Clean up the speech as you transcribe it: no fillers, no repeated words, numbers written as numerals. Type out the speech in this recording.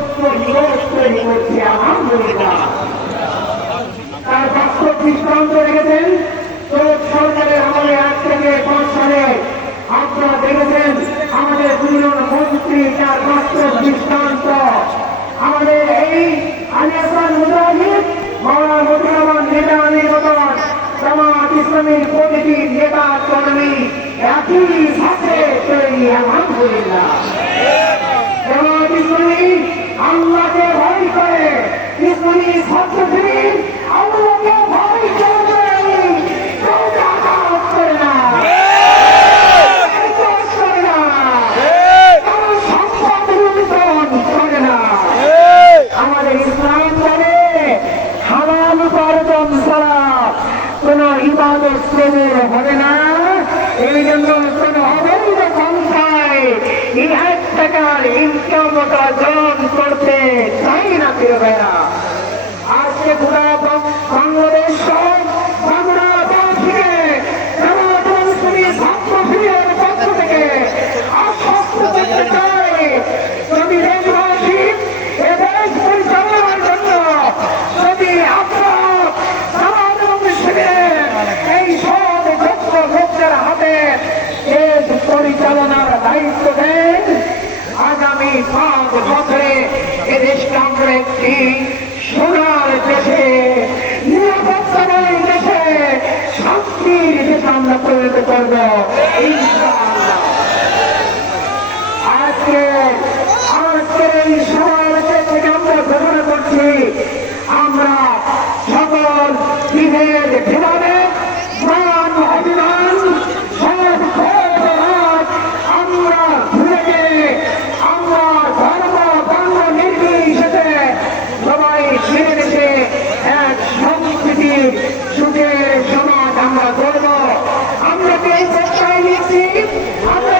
সত্য নিয়োগ তৈরি করছে আলহামদুলিল্লাহ। তার বাস্তব দৃষ্টান্ত রেখেছেন সরকারের আমলে 1 থেকে 5 সালে আপনারা দেখেছেন আমাদের 2 জন মন্ত্রী তার বাস্তব দৃষ্টান্ত। আমাদের এই আলী হাসান মুজাহিদ, মাওলানা মতিউর রহমান নিজামীর মতন জামাত ইসলামীর প্রতিটি নেতা কর্মী একই সাথে তৈরি আলহামদুলিল্লাহ। জামাত ইসলামী আল্লাহকে ভয় করে, ইসলামী ছাত্রশ্রী আল্লাহকে ভয় করে, কাউকে আঘাত করে না, কারো সম্পদ লুণ্ঠন করে না। আমাদের ইসলাম বলে হালাল উপার্জন ছাড়া কোন ইবাদত কবুল হবে না। এই জন্য কোন অবৈধ পন্থায় 1 টাকার ইনকাম অর্জন করতে চাই না প্রিয় ভাইরা। আজকে পুরা বাংলাদেশ বাংলাদেশকে ছাত্রশিবিরের পক্ষ থেকে আশ্বস্ত করতে চাই, যদি দেশবাসী এ দেশ পরিচালনার জন্য যদি আপনারা জামাত এবং শিবিরের এই সব যোগ্য লোকদের হাতে দেশ পরিচালনার দায়িত্ব দেন, আগামী 5 বছরে এদেশকে আমরা একটি সোনার দেশে, নিরাপত্তাময় দেশে, শান্তির দেশে আমরা পরিণত করব ইনশাআল্লাহ। আজকের এই সমাবেশ থেকে আমরা ঘোষণা করছি, আমরা সকল বিভেদ ভেদাভেদ, মান অভিমান সব আমরা ভুলে গিয়ে আমরা ধর্ম বর্ণ নির্বিশেষে সবাই মিলেমিশে এক সংস্কৃতির সুখের সমাজ আমরা গড়ব। আমরা কি এই চেষ্টায় নিচ্ছি? আমরা